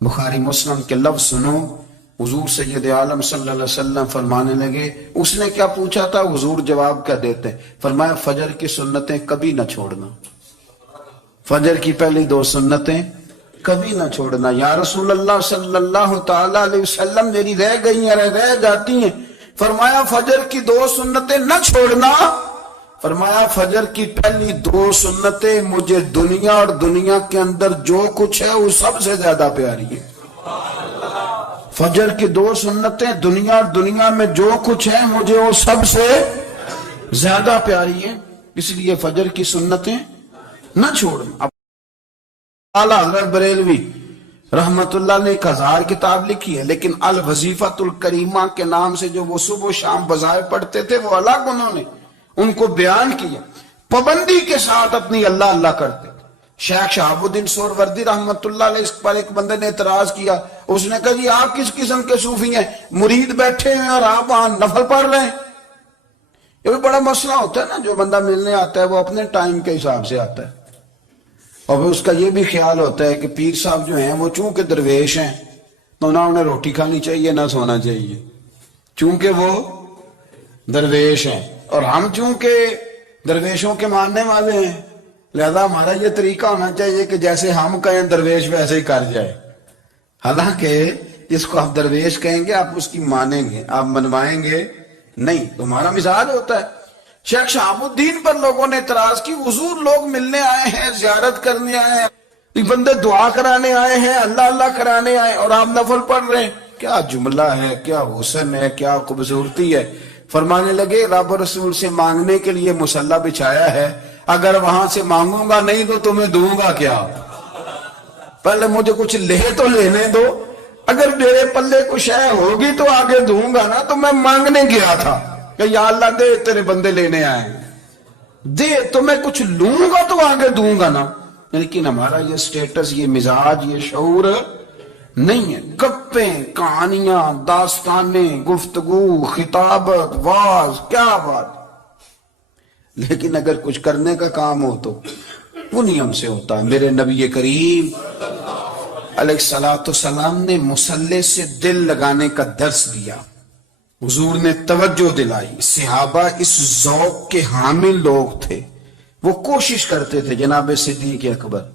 بخاری مسلم کے لفظ سنو، حضور سید عالم صلی اللہ علیہ وسلم فرمانے لگے، اس نے کیا پوچھا تھا، حضور جواب کیا دیتے ہیں؟ فرمایا فجر کی سنتیں کبھی نہ چھوڑنا، فجر کی پہلی 2 سنتیں کبھی نہ چھوڑنا۔ یا رسول اللہ صلی اللہ تعالی علیہ وسلم میری رہ گئی ہیں، رہ جاتی ہیں۔ فرمایا فجر کی 2 سنتیں نہ چھوڑنا، فرمایا فجر کی پہلی 2 سنتیں مجھے دنیا اور دنیا کے اندر جو کچھ ہے وہ سب سے زیادہ پیاری ہے۔ فجر کی 2 سنتیں دنیا اور دنیا میں جو کچھ ہے مجھے وہ سب سے زیادہ پیاری ہے، اس لیے فجر کی سنتیں نہ چھوڑنا۔ اعلیٰ حضرت بریلوی رحمت اللہ نے 1000 کتاب لکھی ہے، لیکن الوظیفۃ الکریمہ کے نام سے جو وہ صبح و شام بظاہر پڑھتے تھے وہ الگ انہوں نے ان کو بیان کیا، پابندی کے ساتھ اپنی اللہ اللہ کرتے تھے۔ شیخ شہاب الدین سہروردی رحمت اللہ علیہ اس پر ایک بندے نے اعتراض کیا، اس نے کہا جی آپ کس قسم کے صوفی ہیں، مرید بیٹھے ہیں اور آپ وہاں نفل پڑھ رہے ہیں؟ یہ بھی بڑا مسئلہ ہوتا ہے نا، جو بندہ ملنے آتا ہے وہ اپنے ٹائم کے حساب سے آتا ہے، اور پھر اس کا یہ بھی خیال ہوتا ہے کہ پیر صاحب جو ہیں وہ چونکہ درویش ہیں تو نہ انہیں روٹی کھانی چاہیے نہ سونا چاہیے، چونکہ وہ درویش ہیں، اور ہم چونکہ درویشوں کے ماننے والے ہیں لہذا ہمارا یہ طریقہ ہونا چاہیے کہ جیسے ہم کہیں درویش ویسے ہی کر جائے۔ حالانکہ جس کو آپ درویش کہیں گے آپ اس کی مانیں گے، آپ منوائیں گے نہیں، تمہارا مزاج ہوتا ہے۔ شیخ شہاب الدین پر لوگوں نے اعتراض کی، حضور لوگ ملنے آئے ہیں، زیارت کرنے آئے ہیں، یہ بندے دعا کرانے آئے ہیں، اللہ اللہ کرانے آئے اور آپ نفل پڑھ رہے ہیں، کیا جملہ ہے، کیا حسن ہے، کیا خوبصورتی ہے۔ فرمانے لگے رب رسول سے مانگنے کے لیے مصلی بچھایا ہے، اگر وہاں سے مانگوں گا نہیں تو تمہیں دوں گا کیا؟ پہلے مجھے کچھ لے تو لینے دو، اگر میرے پلے کچھ ہے ہوگی تو آگے دوں گا نا۔ تو میں مانگنے گیا تھا کہ یا اللہ دے، تیرے بندے لینے آئے ہیں، دے تو میں کچھ لوں گا تو آگے دوں گا نا۔ لیکن ہمارا یہ سٹیٹس، یہ مزاج، یہ شعور نہیں ہے۔ گپیں، کہانیاں، داستانیں، گفتگو، خطابت، واز، کیا بات۔ لیکن اگر کچھ کرنے کا کام ہو تو وہ نہیں ہم سے ہوتا ہے۔ میرے نبی کریم علیہ السلام نے مصلی سے دل لگانے کا درس دیا، حضور نے توجہ دلائی، صحابہ اس ذوق کے حامل لوگ تھے، وہ کوشش کرتے تھے۔ جناب صدیق اکبر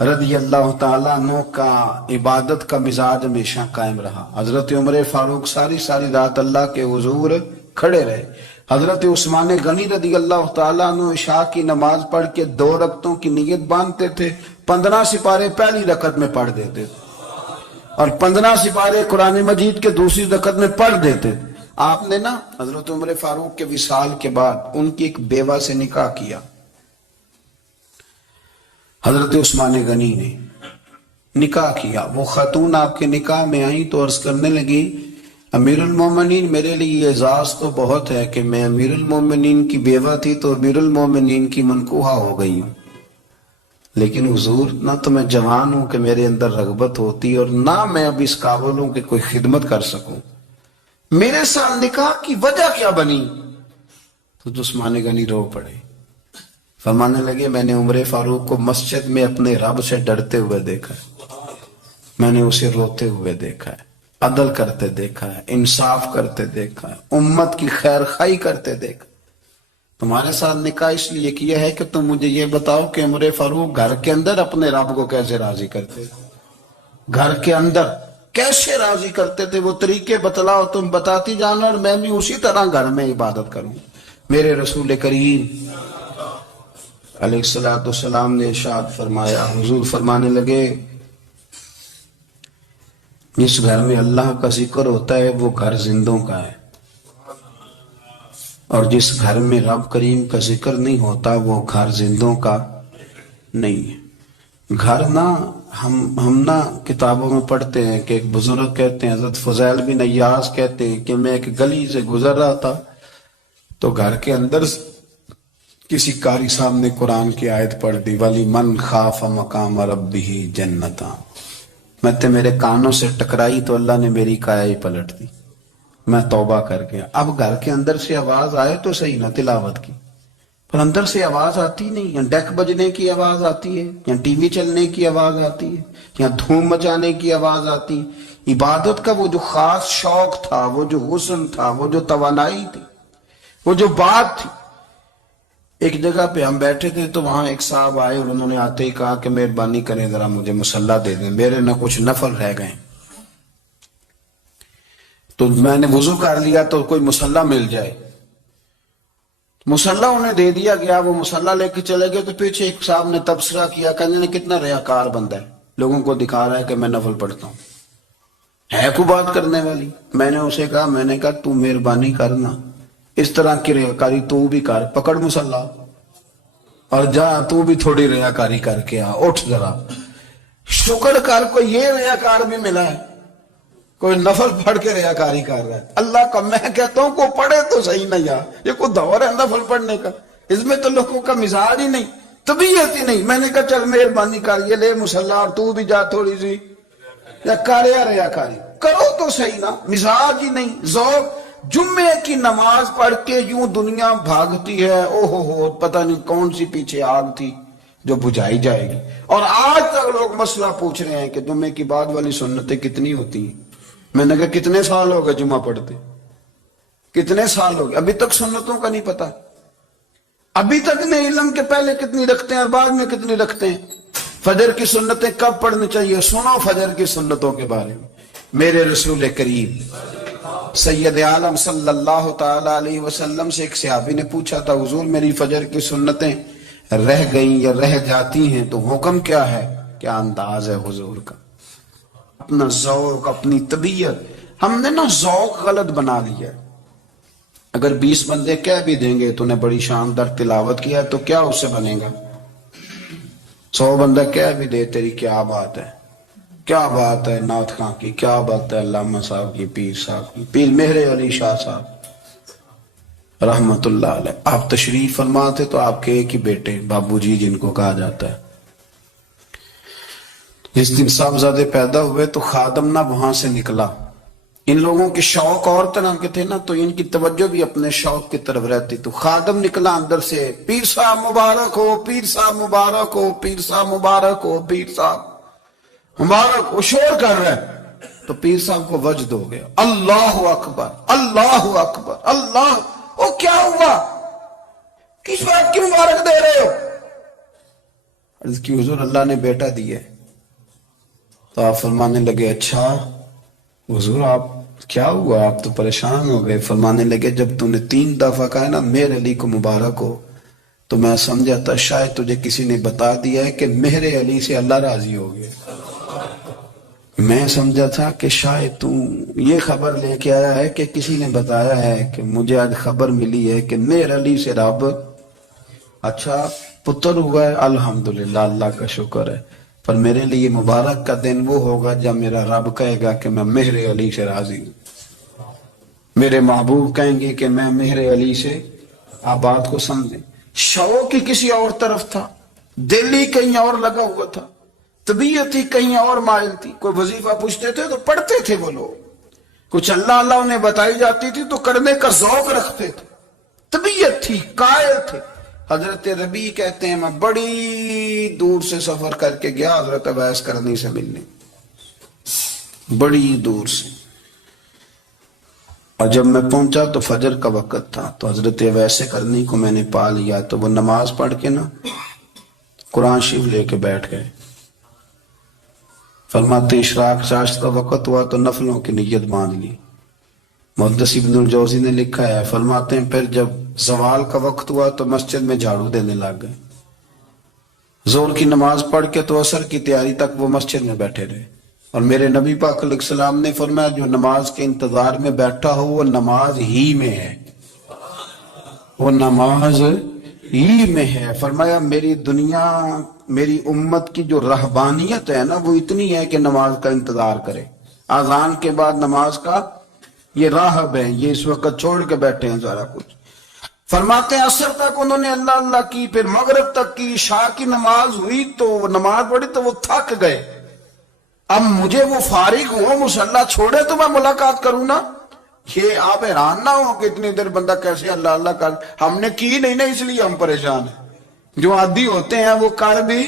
رضی اللہ تعالیٰ عنہ کا عبادت کا مزاج ہمیشہ قائم رہا۔ حضرت عمر فاروق ساری رات اللہ کے حضور کھڑے رہے۔ حضرت عثمان غنی رضی اللہ تعالیٰ عنہ عشاء کی نماز پڑھ کے 2 رکعتوں کی نیت باندھتے تھے، 15 سپارے پہلی رکعت میں پڑھ دیتے تھے اور 15 سپارے قرآن مجید کے دوسری رکعت میں پڑھ دیتے تھے۔ آپ نے نا حضرت عمر فاروق کے وصال کے بعد ان کی ایک بیوہ سے نکاح کیا، حضرت عثمان غنی نے نکاح کیا۔ وہ خاتون آپ کے نکاح میں آئیں تو عرض کرنے لگی، امیر المومنین میرے لیے اعزاز تو بہت ہے کہ میں امیر المومنین کی بیوہ تھی تو امیر المومنین کی منکوحہ ہو گئی ہوں، لیکن حضور نہ تو میں جوان ہوں کہ میرے اندر رغبت ہوتی اور نہ میں اب اس قابل ہوں کہ کوئی خدمت کر سکوں، میرے ساتھ نکاح کی وجہ کیا بنی؟ تو عثمان غنی رو پڑے، فرمانے لگے میں نے عمر فاروق کو مسجد میں اپنے رب سے ڈرتے ہوئے دیکھا ہے، میں نے اسے روتے ہوئے دیکھا ہے، عدل کرتے دیکھا ہے، انصاف کرتے دیکھا ہے، امت کی خیر خواہی کرتے دیکھا۔ تمہارے ساتھ نکاح اس لیے کیا ہے کہ تم مجھے یہ بتاؤ کہ عمر فاروق گھر کے اندر اپنے رب کو کیسے راضی کرتے تھے، گھر کے اندر کیسے راضی کرتے تھے، وہ طریقے بتلاؤ، تم بتاتی جانا اور میں بھی اسی طرح گھر میں عبادت کروں۔ میرے رسول کریم علیہ السلام نے ارشاد فرمایا، حضور فرمانے لگے جس گھر میں اللہ کا ذکر ہوتا ہے وہ گھر زندوں کا ہے، اور جس گھر میں رب کریم کا ذکر نہیں ہوتا وہ گھر زندوں کا نہیں ہے۔ گھر نہ ہم نہ کتابوں میں پڑھتے ہیں کہ ایک بزرگ کہتے ہیں، حضرت فضیل بن عیاض کہتے ہیں کہ میں ایک گلی سے گزر رہا تھا تو گھر کے اندر کسی قاری صاحب نے قرآن کی آیت پڑھ دی، وَلِمَنْ خَافَ مَقَامَ رَبِّهِ جَنَّتَانِ، میں تے میرے کانوں سے ٹکرائی تو اللہ نے میری کایا ہی پلٹ دی، میں توبہ کر گیا۔ اب گھر کے اندر سے آواز آئے تو صحیح نہ تلاوت کی، پر اندر سے آواز آتی نہیں، یا ڈیک بجنے کی آواز آتی ہے، یا ٹی وی چلنے کی آواز آتی ہے، یا دھوم مچانے کی آواز آتی ہے۔ عبادت کا وہ جو خاص شوق تھا، وہ جو حسن تھا، وہ جو توانائی تھی، وہ جو بات تھی۔ ایک جگہ پہ ہم بیٹھے تھے تو وہاں ایک صاحب آئے اور انہوں نے آتے ہی کہا کہ مہربانی کریں ذرا مجھے مصلی دے دیں، میرے نہ کچھ نفل رہ گئے۔ تو میں نے وضو کر لیا تو کوئی مصلی مل جائے، مصلی انہیں دے دیا گیا، وہ مصلی لے کے چلے گئے۔ تو پیچھے ایک صاحب نے تبصرہ کیا، کہنے نے کتنا ریاکار بندہ ہے، لوگوں کو دکھا رہا ہے کہ میں نفل پڑھتا ہوں، ہے کوئی بات کرنے والی؟ میں نے اسے کہا تو مہربانی کرنا، اس طرح کی ریاکاری تو بھی کر، پکڑ مصلی اور جا تو بھی تھوڑی ریاکاری کر کے آ، اٹھ ذرا، شکر کر کوئی یہ ریاکار بھی ملا ہے، کوئی نفل پڑھ کے ریاکاری کر رہا ہے۔ اللہ کا میں کہتا ہوں کو پڑھے تو صحیح نہ یار، یہ کوئی دور ہے نفل پڑھنے کا؟ اس میں تو لوگوں کا مزاج ہی نہیں، طبیعت ہی نہیں۔ میں نے کہا چل مہربانی کر، یہ لے مصلی اور تو بھی جا تھوڑی سی یا کر یا ریاکاری کرو تو صحیح نا، مزاج ہی نہیں، ذوق۔ جمعے کی نماز پڑھ کے یوں دنیا بھاگتی ہے، اوہو پتہ نہیں کون سی پیچھے آگ تھی جو بجھائی جائے گی۔ اور آج تک لوگ مسئلہ پوچھ رہے ہیں کہ جمعے کی بعد والی سنتیں کتنی ہوتی ہیں۔ میں نے کہا کتنے سال ہو گئے جمعہ پڑھتے، کتنے سال ہو گئے، ابھی تک سنتوں کا نہیں پتا، ابھی تک نہیں علم کے پہلے کتنی رکھتے ہیں اور بعد میں کتنی رکھتے ہیں۔ فجر کی سنتیں کب پڑھنی چاہیے؟ سنو فجر کی سنتوں کے بارے میں۔ میرے رسول کریم سید عالم صلی اللہ تعالی علیہ وسلم سے ایک صحابی نے پوچھا تھا، حضور میری فجر کی سنتیں رہ گئیں یا رہ جاتی ہیں تو حکم کیا ہے؟ کیا انداز ہے حضور کا، اپنا ذوق، اپنی طبیعت۔ ہم نے نا ذوق غلط بنا لیا۔ اگر 20 بندے کہہ بھی دیں گے تو نے بڑی شاندار تلاوت کیا تو کیا اس سے بنے گا؟ 100 بندہ کہہ بھی دے تیری کیا بات ہے، کیا بات ہے نعت خاں کی، کیا بات ہے علامہ صاحب کی، پیر صاحب کی، پیر مہر علی شاہ صاحب رحمت اللہ علیہ۔ آپ تشریف فرما تھے تو آپ کے ایک ہی بیٹے بابو جی جن کو کہا جاتا ہے، جس دن صاحبزادے پیدا ہوئے تو خادم نہ وہاں سے نکلا۔ ان لوگوں کے شوق اور طرح کے تھے نا، تو ان کی توجہ بھی اپنے شوق کی طرف رہتی۔ تو خادم نکلا اندر سے، پیر صاحب مبارک ہو، پیر صاحب مبارک ہو، پیر صاحب مبارک ہو، پیر صاحب مبارک ہو، شور کر رہا ہے۔ تو پیر صاحب کو وجد ہو گیا، اللہ اکبر اللہ اکبر اللہ۔ او کیا ہوا، کس بات کی مبارک دے رہے ہو؟ عرض کی حضور اللہ نے بیٹا دیا ہے۔ تو آپ فرمانے لگے اچھا حضور آپ کیا ہوا، آپ تو پریشان ہو گئے۔ فرمانے لگے جب تو نے 3 دفعہ کہا نا میرے علی کو مبارک ہو تو میں سمجھا تھا شاید تجھے کسی نے بتا دیا ہے کہ مہر علی سے اللہ راضی ہو گیا۔ میں سمجھا تھا کہ شاید تو یہ خبر لے کے آیا ہے کہ کسی نے بتایا ہے کہ مجھے آج خبر ملی ہے کہ مہر علی سے رب اچھا پتر ہوا ہے، الحمدللہ اللہ کا شکر ہے۔ پر میرے لیے مبارک کا دن وہ ہوگا جب میرا رب کہے گا کہ میں مہر علی سے راضی ہوں، میرے محبوب کہیں گے کہ میں مہر علی سے۔ آپ بات کو سمجھیں، شوق ہی کسی اور طرف تھا، دل ہی کہیں اور لگا ہوا تھا، طبیعت ہی کہیں اور مائل تھی۔ کوئی وظیفہ پوچھتے تھے تو پڑھتے تھے وہ لوگ، کچھ اللہ اللہ انہیں بتائی جاتی تھی تو کرنے کا ذوق رکھتے تھے، طبیعت تھی، قائل تھے۔ حضرت ربیع کہتے ہیں میں بڑی دور سے سفر کر کے گیا حضرت اویس کرنی سے ملنے، بڑی دور سے، اور جب میں پہنچا تو فجر کا وقت تھا۔ تو حضرت اویس کرنی کو میں نے پا لیا، تو وہ نماز پڑھ کے نا قرآن شریف لے کے بیٹھ گئے۔ فرماتے اشراق چاشت کا وقت ہوا تو نفلوں کی نیت باندھ لی۔ محدث ابن الجوزی نے لکھا ہے، فرماتے ہیں پھر جب زوال کا وقت ہوا تو مسجد میں جھاڑو دینے لگ گئے۔ زور کی نماز پڑھ کے تو عصر کی تیاری تک وہ مسجد میں بیٹھے رہے۔ اور میرے نبی پاک علیہ السلام نے فرمایا جو نماز کے انتظار میں بیٹھا ہو وہ نماز ہی میں ہے، وہ نماز ہی میں ہے۔ فرمایا میری دنیا، میری امت کی جو رہبانیت ہے نا وہ اتنی ہے کہ نماز کا انتظار کرے، اذان کے بعد نماز کا یہ راہب ہے، یہ اس وقت چھوڑ کے بیٹھے ہیں سارا کچھ۔ فرماتے ہیں عصر تک انہوں نے اللہ اللہ کی، پھر مغرب تک کی، عشاء کی نماز ہوئی تو نماز پڑھی تو وہ تھک گئے۔ اب مجھے وہ فارغ ہو، مصلی چھوڑے تو میں ملاقات کروں نا۔ یہ آپ حیران نہ ہو کہ اتنی دیر بندہ کیسے اللہ اللہ کر، ہم نے کی نہیں نا، اس لیے ہم پریشان ہیں۔ جو عادی ہوتے ہیں وہ کر بھی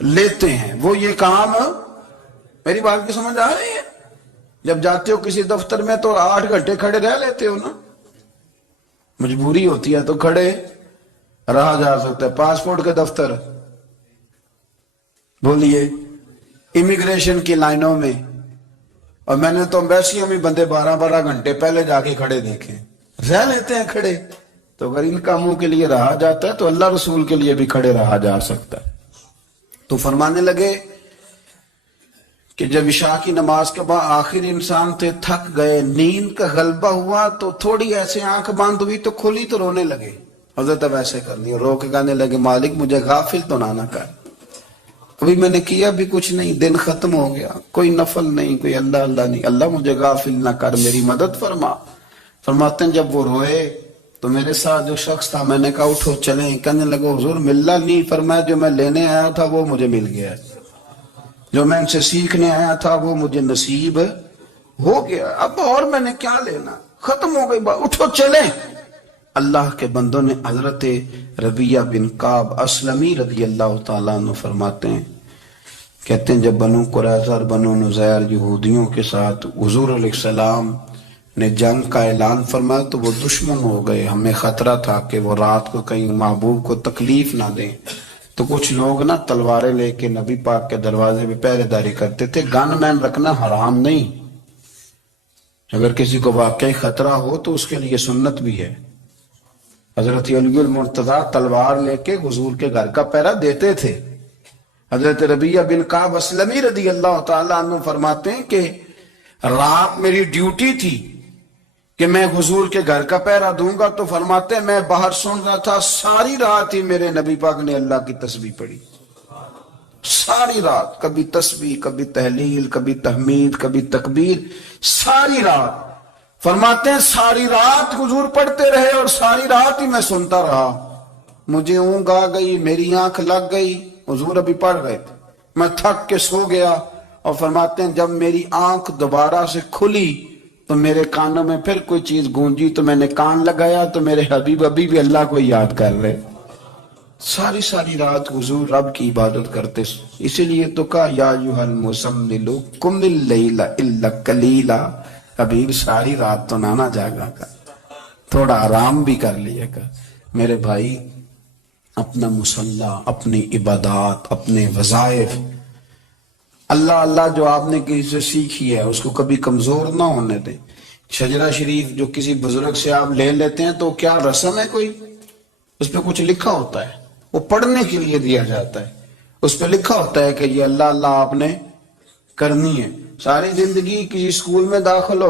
لیتے ہیں، وہ یہ کام، میری بات کی سمجھ آ رہی ہے؟ جب جاتے ہو کسی دفتر میں تو 8 گھنٹے کھڑے رہ لیتے ہو نا، مجبوری ہوتی ہے تو کھڑے رہا جا سکتا ہے۔ پاسپورٹ کے دفتر بولیے، امیگریشن کی لائنوں میں، اور میں نے تو امبیسیوں میں بندے 12 گھنٹے پہلے جا کے کھڑے دیکھے، رہ لیتے ہیں کھڑے۔ تو اگر ان کاموں کے لیے رہا جاتا ہے تو اللہ رسول کے لیے بھی کھڑے رہا جا سکتا ہے۔ تو فرمانے لگے کہ جب عشاء کی نماز کے بعد آخر انسان تھے، تھک گئے، نیند کا غلبہ ہوا، تو تھوڑی ایسے آنکھ بند ہوئی تو کھلی تو رونے لگے۔ حضرت اب ایسے کرنی، رو کے کہنے لگے مالک مجھے غافل تو نہ کر، ابھی میں نے کیا بھی کچھ نہیں، دن ختم ہو گیا، کوئی نفل نہیں، کوئی اللہ اللہ نہیں، اللہ مجھے غافل نہ کر، میری مدد فرما۔ فرماتے ہیں جب وہ روئے تو میرے ساتھ جو شخص تھا، میں نے کہا اٹھو چلیں، کہنے لگے حضور ملنا نہیں، فرمایا جو میں لینے آیا تھا وہ مجھے مل گیا، جو میں ان سے سیکھنے آیا تھا وہ مجھے نصیب ہو گیا، اب اور میں نے کیا لینا، ختم ہو گئی بات، اٹھو چلیں۔ اللہ کے بندوں نے حضرت ربیہ بن کعب اسلمی رضی اللہ تعالیٰ عنہ فرماتے ہیں، کہتے ہیں جب بنو قریظہ اور بنو نذیر یہودیوں کے ساتھ حضور علیہ السلام نے جنگ کا اعلان فرمایا تو وہ دشمن ہو گئے، ہمیں خطرہ تھا کہ وہ رات کو کہیں محبوب کو تکلیف نہ دیں، تو کچھ لوگ نا تلواریں لے کے نبی پاک کے دروازے پہ پہرے داری کرتے تھے۔ گن مین رکھنا حرام نہیں، اگر کسی کو واقعی خطرہ ہو تو اس کے لیے سنت بھی ہے۔ حضرت علی المرتضیٰ تلوار لے کے حضور کے گھر کا پہرا دیتے تھے۔ حضرت ربیہ بن کعب اسلمی رضی اللہ تعالیٰ عنہ فرماتے ہیں کہ رات میری ڈیوٹی تھی کہ میں حضور کے گھر کا پہرا دوں گا، تو فرماتے ہیں میں باہر سن رہا تھا، ساری رات ہی میرے نبی پاک نے اللہ کی تسبیح پڑھی، ساری رات، کبھی تسبیح، کبھی تحلیل، کبھی تحمید، کبھی تکبیر، ساری رات۔ فرماتے ہیں ساری رات حضور پڑھتے رہے اور ساری رات ہی میں سنتا رہا، مجھے اونگ آ گئی، میری آنکھ لگ گئی، حضور ابھی پڑھ رہے تھے، میں تھک کے سو گیا۔ اور فرماتے ہیں جب میری آنکھ دوبارہ سے کھلی تو میرے کانوں میں پھر کوئی چیز گونجی، تو میں نے کان لگایا تو میرے حبیب ابھی بھی اللہ کو یاد کر رہے، ساری رات حضور رب کی عبادت کرتے۔ اسی لیے تو کہا یا ایھا المزمل قم اللیل الا قلیلا، حبیب ساری رات تو نہ جاگا کر، تھوڑا آرام بھی کر لیا کر۔ میرے بھائی اپنا مصلی، اپنی عبادات، اپنے وظائف، اللہ اللہ جو آپ نے کسی سے سیکھی ہے اس کو کبھی کمزور نہ ہونے دیں۔ شجرہ شریف جو کسی بزرگ سے آپ لے لیتے ہیں تو کیا رسم ہے کوئی؟ اس پہ کچھ لکھا ہوتا ہے، وہ پڑھنے کے لیے دیا جاتا ہے، اس پہ لکھا ہوتا ہے کہ یہ اللہ اللہ آپ نے کرنی ہے۔ ساری زندگی کسی اسکول میں داخل ہو